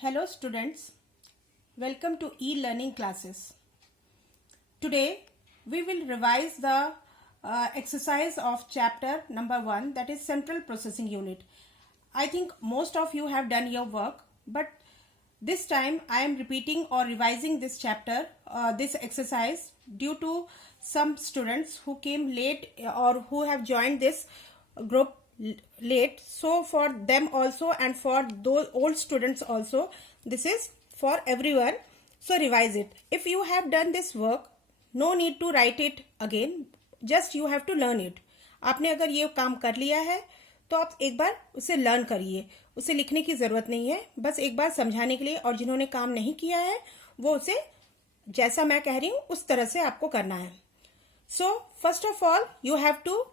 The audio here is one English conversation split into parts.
Hello students, welcome to e-learning classes. Today we will revise the exercise of chapter number 1, that is Central Processing Unit. I think most of you have done your work, but this time I am repeating or revising this chapter, this exercise due to some students who came late or who have joined this group late. So for them also and for those old students also, this is for everyone. So revise it. If you have done this work, no need to write it again, just you have to learn it. आपने अगर ये काम कर लिया है तो आप एक बार उसे लर्न करिए, उसे लिखने की जरूरत नहीं है, बस एक बार समझाने के लिए। और जिन्होंने काम नहीं किया है वो उसे जैसा मैं कह रही हूं उस तरह से आपको करना है. So first of all you have to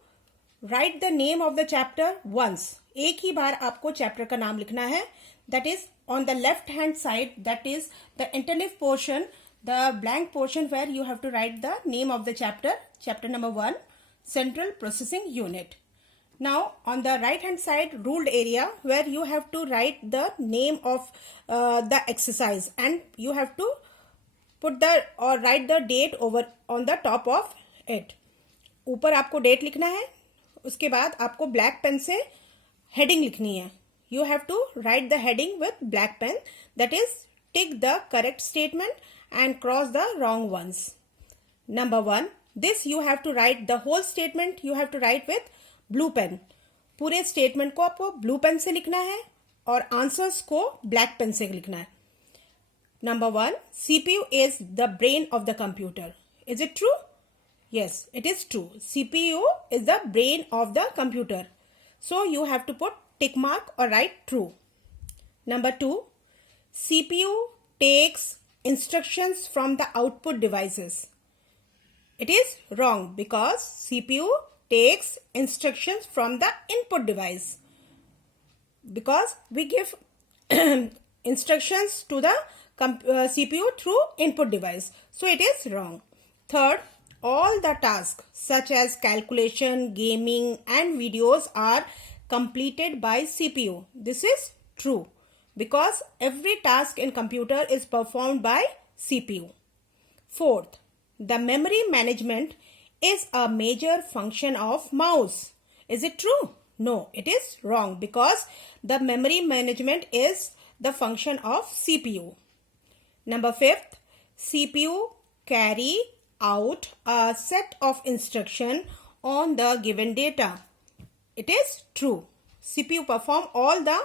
write the name of the chapter once. एक ही बार आपको चैप्टर का नाम लिखना है. That is on the left hand side, that is the interleaf portion, the blank portion where you have to write the name of the chapter number 1, Central Processing Unit. Now on the right hand side ruled area where you have to write the name of the exercise and you have to put the or write the date over on the top of it. ऊपर आपको date लिखना है, उसके बाद आपको black pen से heading लिखनी है. You have to write the heading with black pen, that is tick the correct statement and cross the wrong ones. Number 1, this you have to write the whole statement, you have to write with blue pen. पूरे statement को आपको blue pen से लिखना है और answers को black pen से लिखना है. Number 1, CPU is the brain of the computer. Is it true? Yes, it is true. CPU is the brain of the computer. So you have to put tick mark or write true. Number 2, CPU takes instructions from the output devices. It is wrong because CPU takes instructions from the input device, because we give instructions to the CPU through input device. So it is wrong. Third, all the tasks such as calculation, gaming and videos are completed by CPU. This is true because every task in computer is performed by CPU. Fourth, the memory management is a major function of mouse. Is it true? No, it is wrong because the memory management is the function of CPU. Number 5, CPU carry out a set of instruction on the given data. It is true. CPU perform all the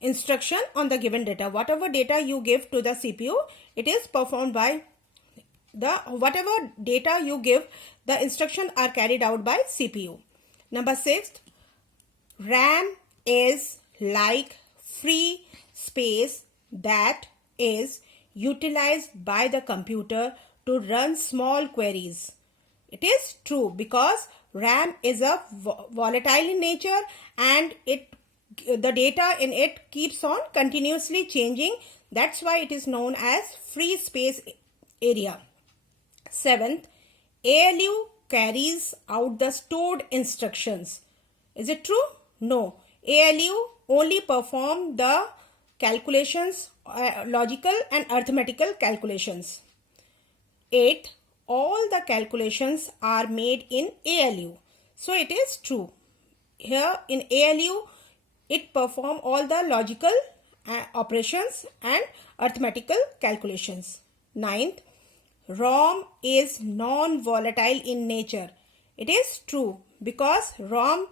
instruction on the given data. Whatever data you give to the CPU, it is performed by whatever data you give, the instruction are carried out by CPU. Number 6, RAM is like free space that is utilized by the computer to run small queries. It is true because RAM is a volatile in nature and the data in it keeps on continuously changing. That's why it is known as free space area. 7th, ALU carries out the stored instructions. Is it true? No. ALU only perform the calculations, logical and arithmetical calculations. 8th, all the calculations are made in ALU. So it is true. Here in ALU, it perform all the logical operations and arithmetical calculations. 9th, ROM is non-volatile in nature. It is true because ROM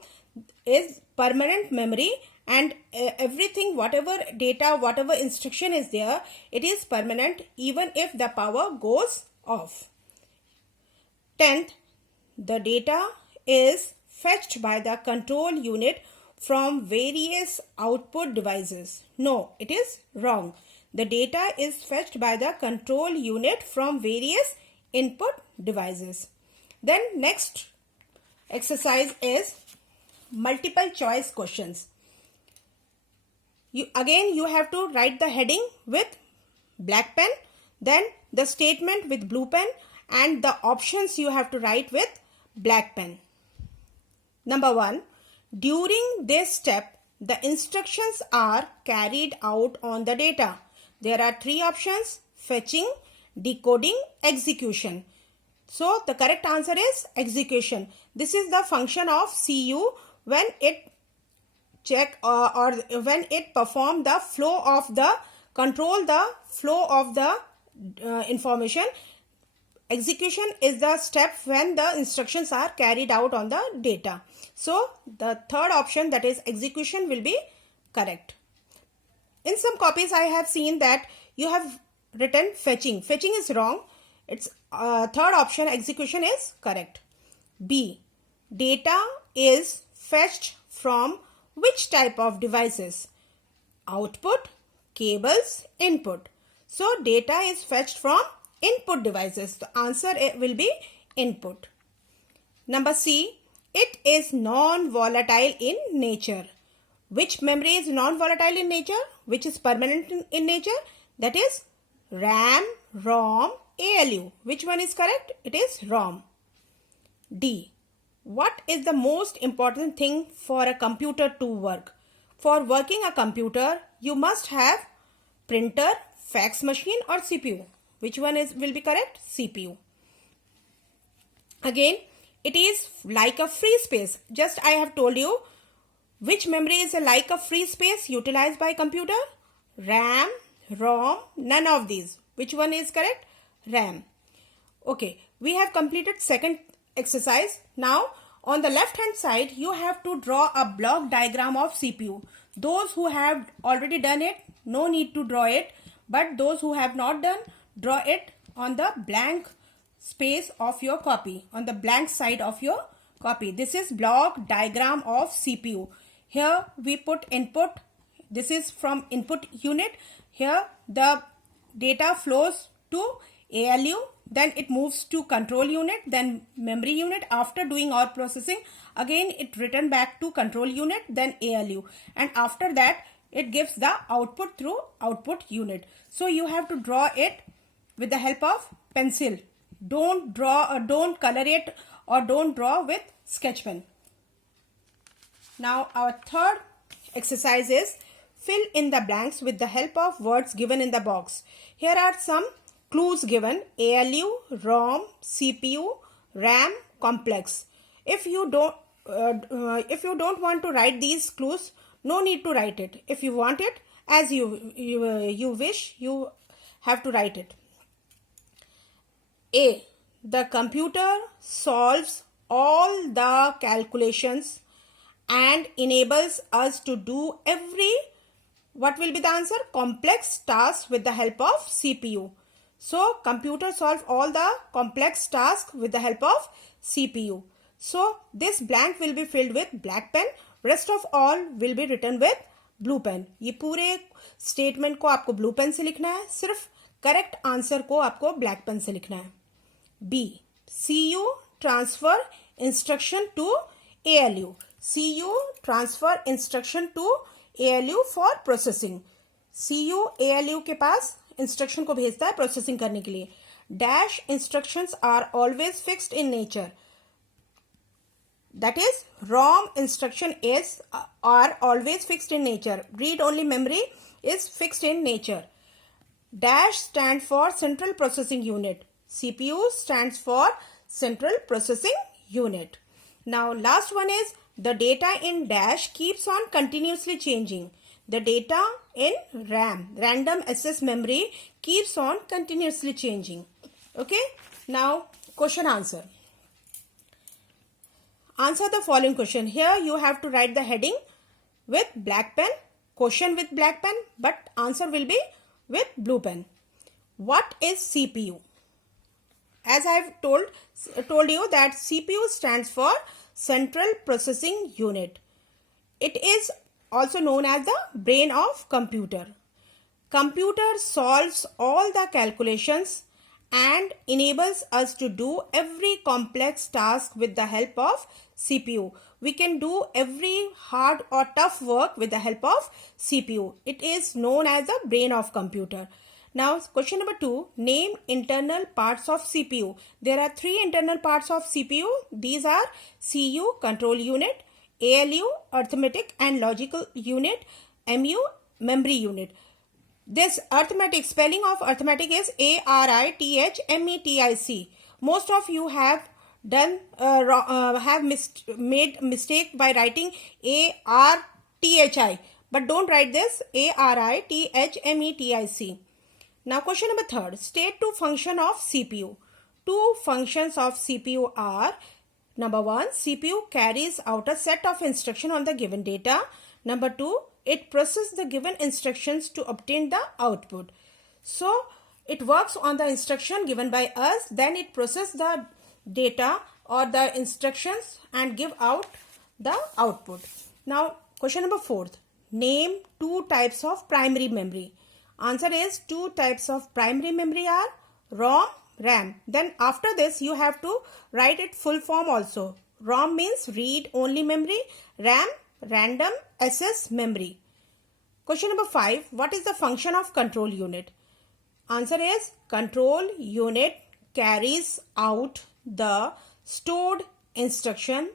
is permanent memory and everything, whatever data, whatever instruction is there, it is permanent even if the power goes off. 10th, the data is fetched by the control unit from various output devices. No, it is wrong. The data is fetched by the control unit from various input devices. Then next exercise is multiple choice questions. You have to write the heading with black pen, then the statement with blue pen and the options you have to write with black pen. Number 1, during this step the instructions are carried out on the data? There are three options: fetching, decoding, execution. So the correct answer is execution. This is the function of CU when it check or when it perform the flow of the control the flow of the information. Execution is the step when the instructions are carried out on the data. So the third option, that is execution, will be correct. In some copies I have seen that you have written fetching. Fetching is wrong. It's third option, execution, is correct. B, data is fetched from which type of devices? Output, cables, input. So data is fetched from input devices. The answer will be input. Number C, it is non-volatile in nature. Which memory is non-volatile in nature? Which is permanent in nature? That is RAM, ROM, ALU. Which one is correct? It is ROM. D, what is the most important thing for a computer to work? For working a computer, you must have printer, fax machine, or CPU. Which one will be correct? CPU. Again, it is like a free space. Just I have told you which memory is like a free space utilized by computer. RAM, ROM, none of these. Which one is correct? RAM. Okay, we have completed second exercise. Now on the left hand side you have to draw a block diagram of CPU. Those who have already done it, no need to draw it, but those who have not done, draw it on the blank space of your copy, on the blank side of your copy. This is block diagram of CPU. Here we put input. This is from input unit. Here the data flows to ALU, then it moves to control unit, then memory unit. After doing all processing, again it return back to control unit, then ALU, and after that it gives the output through output unit. So you have to draw it with the help of pencil. Don't draw or don't color it, or don't draw with sketch pen. Now our third exercise is fill in the blanks with the help of words given in the box. Here are some clues given: ALU, ROM, CPU, RAM, complex. If you don't want to write these clues, no need to write it. If you want it, as you wish, you have to write it. A, the computer solves all the calculations and enables us to do every, what will be the answer? Complex tasks with the help of CPU. So computer solve all the complex tasks with the help of CPU. So this blank will be filled with black pen. Rest of all will be written with blue pen. ये पूरे statement को आपको blue pen से लिखना है, सिर्फ correct answer को आपको black pen से लिखना है. B, CU transfer instruction to ALU. CU transfer instruction to ALU for processing. CU ALU के पास instruction को भेजता है processing करने के लिए. Dash instructions are always fixed in nature. That is, ROM instruction are always fixed in nature. Read only memory is fixed in nature. Dash stands for central processing unit. CPU stands for central processing unit. Now last one is the data in dash keeps on continuously changing. The data in RAM, random access memory, keeps on continuously changing. Okay. Now question answer. Answer the following question. Here you have to write the heading with black pen, question with black pen, but answer will be with blue pen. What is CPU? As I have told you that CPU stands for Central Processing Unit. It is also known as the brain of computer. Computer solves all the calculations and enables us to do every complex task with the help of CPU. We can do every hard or tough work with the help of CPU. It is known as the brain of computer. Now question number 2, name internal parts of CPU. There are 3 internal parts of CPU. These are CU, control unit, ALU, arithmetic and logical unit. MU, memory unit. This arithmetic, spelling of arithmetic is ARITHMETIC. Most of you have made mistake by writing ARTHI, but don't write this ARITHMETIC. Now question number 3. State two functions of CPU. Two functions of CPU are: number 1, CPU carries out a set of instructions on the given data. Number 2, it processes the given instructions to obtain the output. So it works on the instruction given by us, then it processes the data or the instructions and give out the output. Now question number 4. Name two types of primary memory. Answer is, two types of primary memory are ROM, RAM. Then after this you have to write it full form also. ROM means read only memory, RAM random access memory. Question number 5. What is the function of control unit? Answer is, control unit carries out the stored instruction.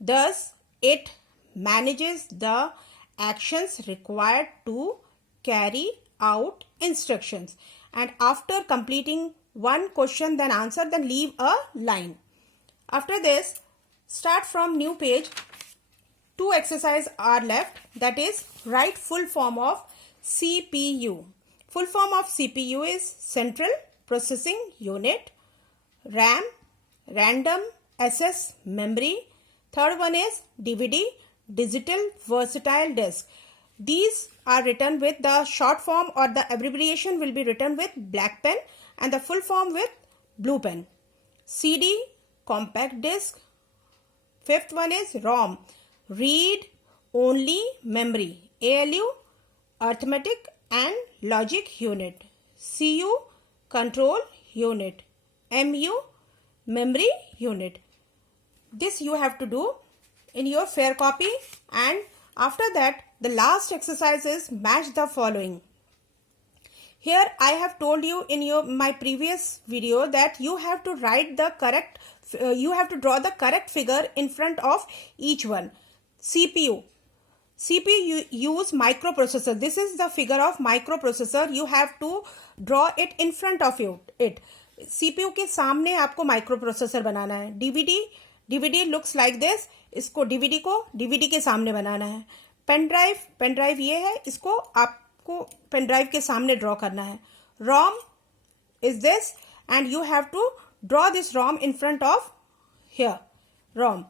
Thus it manages the actions required to carry out instructions, and after completing one question then answer, then leave a line. After this, start from new page. Two exercises are left, that is, write full form of CPU. Full form of CPU is Central Processing Unit. RAM, random access memory. Third one is DVD, digital versatile disk. These are written with the short form, or the abbreviation will be written with black pen and the full form with blue pen. CD, compact disc. Fifth one is ROM, read only memory. ALU, arithmetic and logic unit. CU, control unit. MU, memory unit. This you have to do in your fair copy, and after that the last exercise is match the following. Here I have told you in my previous video that you have to write the correct, you have to draw the correct figure in front of each one. CPU use microprocessor. This is the figure of microprocessor. You have to draw it in front of it. CPU के सामने आपको microprocessor बनाना है. DVD looks like this. इसको DVD को DVD के सामने बनाना है. Pen drive ये है, इसको आपको पेन ड्राइव के सामने ड्रॉ करना है. ROM is this, and you have to draw this ROM in front of here. ROM.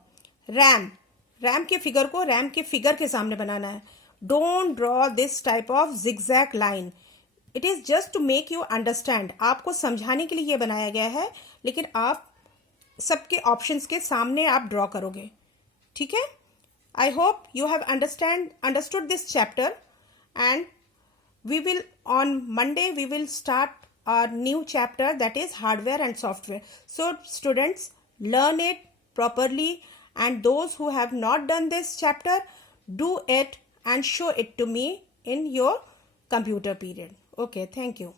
RAM के फिगर को RAM के फिगर के सामने बनाना है. Don't draw this type of zigzag line. It is just to make you understand. आपको समझाने के लिए ये बनाया गया है, लेकिन आप सबके ऑप्शंस के सामने आप ड्रॉ करोगे. ठीक है? I hope you have understood this chapter, and we will on Monday we will start our new chapter, that is hardware and software. So students, learn it properly, and those who have not done this chapter, do it and show it to me in your computer period. Okay, thank you.